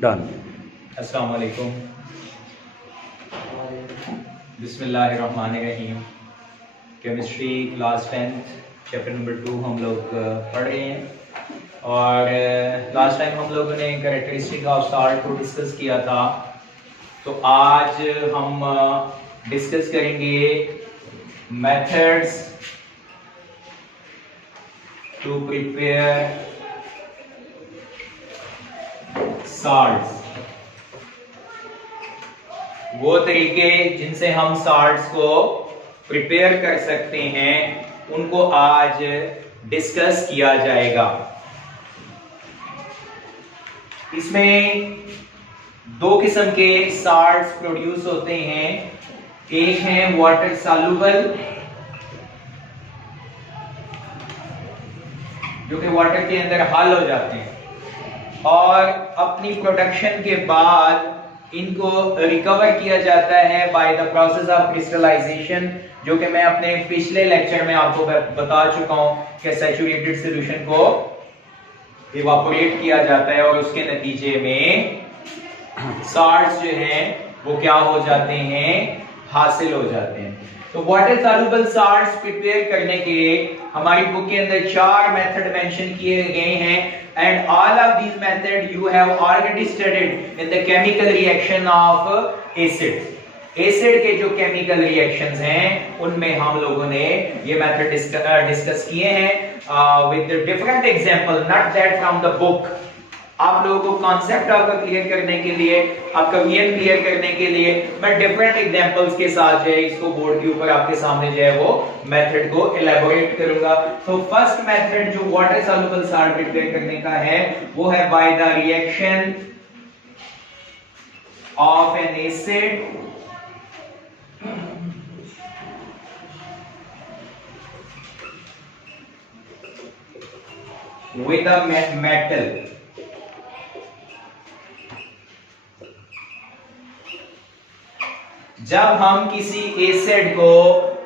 Done. अस्सलाम वालेकुम। बिस्मिल्लाहिर्रहमानिर्रहीम। Chemistry class 10th chapter number 2 हम लोग पढ़ रहे हैं और लास्ट टाइम हम लोगों ने कैरेक्टरिस्टिक ऑफ साल्ट को डिस्कस किया था। तो आज हम डिस्कस करेंगे मेथड्स टू प्रिपेयर साल्ट्स, वो तरीके जिनसे हम साल्ट्स को प्रिपेयर कर सकते हैं उनको आज डिस्कस किया जाएगा। इसमें दो किस्म के साल्ट्स प्रोड्यूस होते हैं। एक है वाटर सॉल्युबल, जो कि वाटर के अंदर हल हो जाते हैं और अपनी प्रोडक्शन के बाद इनको रिकवर किया जाता है by the process of crystallization, जो कि मैं अपने पिछले लेक्चर में आपको बता चुका हूं कि सैचुरेटेड सॉल्यूशन को इवापोरेट किया जाता है और उसके नतीजे में साल्ट्स जो हैं वो क्या हो जाते हैं, हासिल हो जाते हैं। तो वाटर सॉल्युबल साल्ट्स प्रिपेयर करने के हमारी बुक के अंदर 4 मेथड मेंशन किए गए हैं and all of these method you have already studied in the chemical reaction of acid. Acid के जो केमिकल रिएक्शंस हैं उनमें हम लोगों ने ये मेथड डिस्कस किए हैं with different example, not that from the book. आप लोगों को कॉन्सेप्ट आपका क्लियर करने के लिए, आपका विजन क्लियर करने के लिए मैं डिफरेंट एग्जांपल्स के साथ जो है इसको बोर्ड के ऊपर आपके सामने जो है वो मेथड को एलैबोरेट करूंगा। तो फर्स्ट मेथड जो वाटर सॉल्युबल साल्ट प्रिपेयर करने का है वो है by the reaction of N acid with a metal। जब हम किसी एसिड को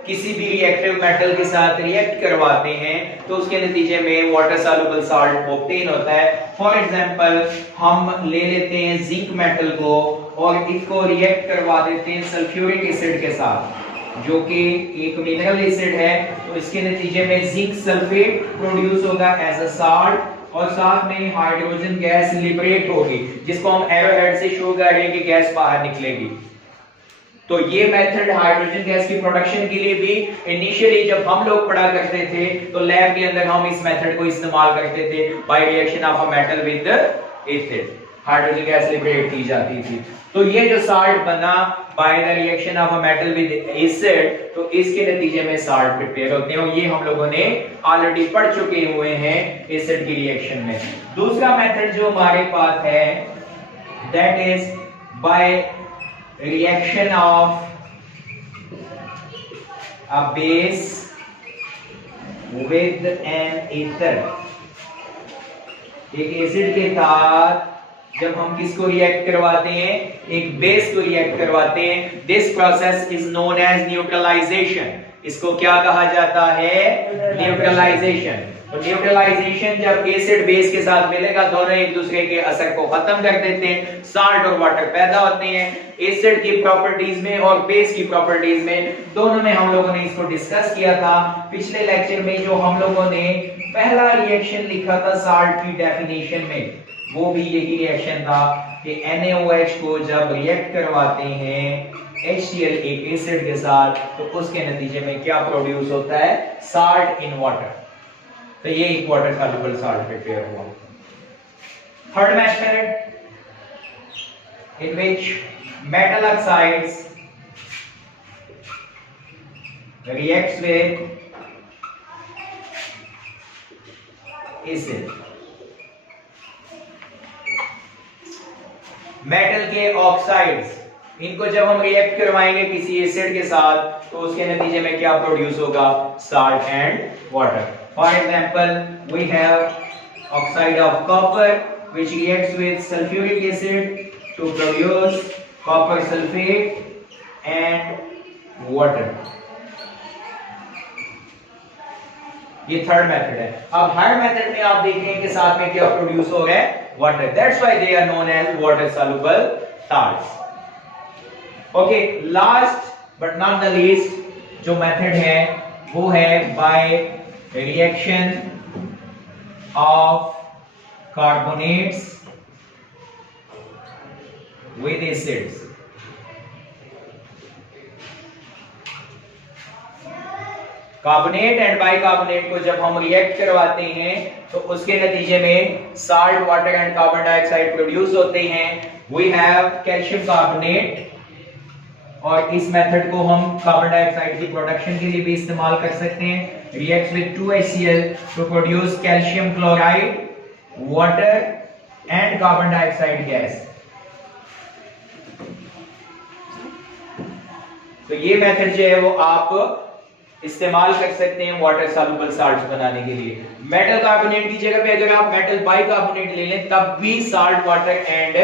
किसी भी रिएक्टिव मेटल के साथ रिएक्ट करवाते हैं तो उसके नतीजे में वाटर सॉल्युबल साल्ट ऑब्टेन होता है। फॉर एग्जांपल हम ले लेते हैं जिंक मेटल को और इसको रिएक्ट करवा देते हैं सल्फ्यूरिक एसिड के साथ, जो कि एक मिनरल एसिड है। तो इसके नतीजे में जिंक सल्फेट प्रोड्यूस होगा एज अ साल्ट और साथ में हाइड्रोजन गैस लिबरेट होगी, जिसको हम एरोहेड से शो कर रहे हैं कि गैस बाहर निकलेगी। तो ये मेथड हाइड्रोजन गैस की प्रोडक्शन के लिए भी इनिशियली जब हम लोग पढ़ा करते थे तो लैब के अंदर हम इस मेथड को इस्तेमाल करते थे। By reaction of a metal with acid hydrogen gas liberate की जाती थी। तो ये जो साल्ट बना by the reaction of a metal with acid, तो इसके नतीजे में साल्ट प्रिपेयर होते हैं और ये हम लोगों ने ऑलरेडी पढ़ चुके हुए हैं एसिड की रिएक्शन में। दूसरा मेथड जो हमारे पास है that is by reaction of a base with an ether। एक एसिड के साथ जब हम किसको रिएक्ट करवाते हैं, एक बेस को रिएक्ट करवाते हैं, this process is known as neutralization. इसको क्या कहा जाता है, न्यूट्रलाइजेशन। तो न्यूट्रलाइजेशन जब एसिड बेस के साथ मिलेगा दोनों एक दूसरे के असर को खत्म कर देते हैं, साल्ट और वाटर पैदा होते हैं। एसिड की प्रॉपर्टीज में और बेस की प्रॉपर्टीज में, दोनों में हम लोगों ने इसको डिस्कस किया था पिछले लेक्चर में। जो हम लोगों ने पहला रिएक्शन लिखा था साल्ट की डेफिनेशन में, वो भी यही रिएक्शन था कि NaOH को जब रिएक्ट करवाते हैं HCl एक एसिड के साथ तो उसके नतीजे में क्या प्रोड्यूस होता है, साल्ट इन वाटर। तो ये एक वाटर सॉल्युबल साल्ट प्रिपेयर हुआ। Third method in which metal oxides reacts with acid। Metal के ऑक्साइड्स, इनको जब हम रिएक्ट करवाएंगे किसी एसिड के साथ तो उसके नतीजे में क्या प्रोड्यूस होगा, salt and water. For example we have oxide of copper which reacts with sulfuric acid to produce copper sulfate and water। ये थर्ड मेथड है। अब हर मेथड में आप देख रहे हैं कि साथ में क्या प्रोड्यूस हो रहा है, water. That's why they are known as water soluble salts. Okay, last but not the least जो मेथड है वो है by reaction of carbonates with acids. Carbonate and bicarbonate को जब हम रिएक्ट करवाते हैं तो उसके नतीजे में salt water and carbon dioxide produce होते हैं. वी हैव कैल्शियम कार्बोनेट और इस मेथड को हम कार्बन डाइऑक्साइड की प्रोडक्शन के लिए भी इस्तेमाल कर सकते हैं. Reacts with 2HCl to produce calcium chloride, water and carbon dioxide gas. तो ये मेथड जो है वो आप इस्तेमाल कर सकते हैं वाटर सॉल्युबल साल्ट्स बनाने के लिए. मेटल कार्बोनेट की जगह पे अगर आप मेटल बाइकार्बोनेट ले लें तब भी salt water and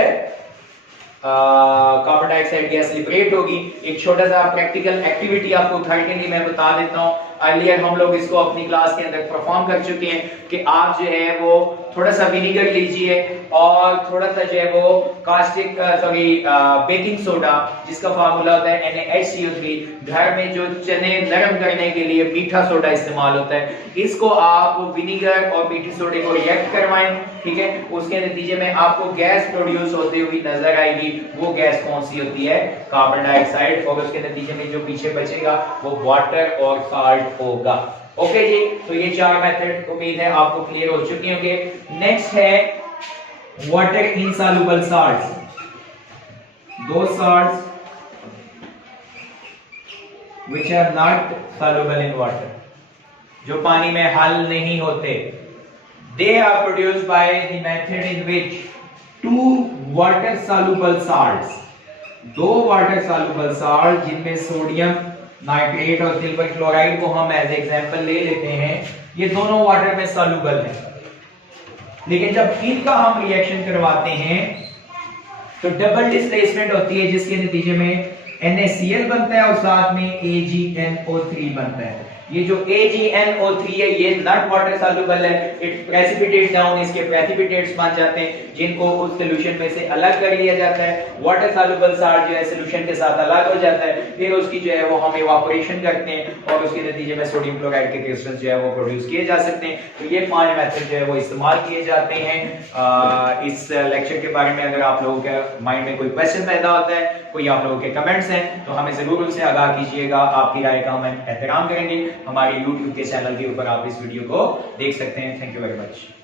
carbon dioxide gas liberate होगी. एक छोटा सा प्रैक्टिकल एक्टिविटी आपको घर के लिए मैं बता देता हूं. अर्लियर हम लोग इसको अपनी क्लास के अंदर परफॉर्म कर चुके हैं कि आप जो है वो थोड़ा सा विनेगर लीजिए और थोड़ा सा जो है वो कास्टिक बेकिंग सोडा जिसका फार्मूला होता है NaHCO3. घर में जो चने नरम करने के लिए मीठा सोडा इस्तेमाल होता है, इसको आप विनेगर और मीठे सोडे को रिएक्ट करवाएं. ठीक है, उसके नतीजे में आपको गैस प्रोड्यूस होती हुई नजर आएगी. वो गैस कौन सी होती है? Carbon dioxide. और उसके नतीजे में जो पीछे बचेगा वो वाटर और साल्ट होगा. ओके जी, तो ये चार मेथड उम्मीद है आपको क्लियर हो चुके होंगे. नेक्स्ट है वाटर इनसॉल्युबल साल्ट्स. दो salts which are not soluble in water, जो पानी में हल नहीं होते. They are produced by the method in which two water soluble salts, दो वाटर soluble salt जिनमें सोडियम नाइट्रेट और सिल्वर क्लोराइड को हम एज एग्जांपल ले लेते हैं, ये दोनों वाटर में soluble हैं. लेकिन जब इनका हम रिएक्शन करवाते हैं तो डबल डिस्प्लेसमेंट होती है जिसके नतीजे में NaCl बनता है और साथ में AgNO3 बनता है. ये जो AgNO3 है ये नॉट वाटर सॉल्युबल है. इट प्रेसिपिटेट डाउन, इसके प्रेसिपिटेट्स बन जाते हैं जिनको उस सॉल्यूशन में से अलग कर लिया जाता है. वाटर सॉल्युबल साल्ट जो है सॉल्यूशन के साथ अलग हो जाता है. फिर उसकी जो है वो हम इवापोरेशन करते हैं और उसके नतीजे में सोडियम क्लोराइड के क्रिस्टल्स जो है वो प्रोड्यूस किए जा सकते हैं. तो ये 5 मेथड जो है वो इस्तेमाल किए जाते हैं. इस लेक्चर के बारे में अगर आप लोगों के माइंड में कोई क्वेश्चन पैदा होता है, कोई आप लोगों के कमेंट्स हैं, तो हमें जरूर उनसे आगाह कीजिएगा. आपकी राय का हम एहतराम करेंगे. हमारे YouTube के चैनल के ऊपर आप इस वीडियो को देख सकते हैं. Thank you very much.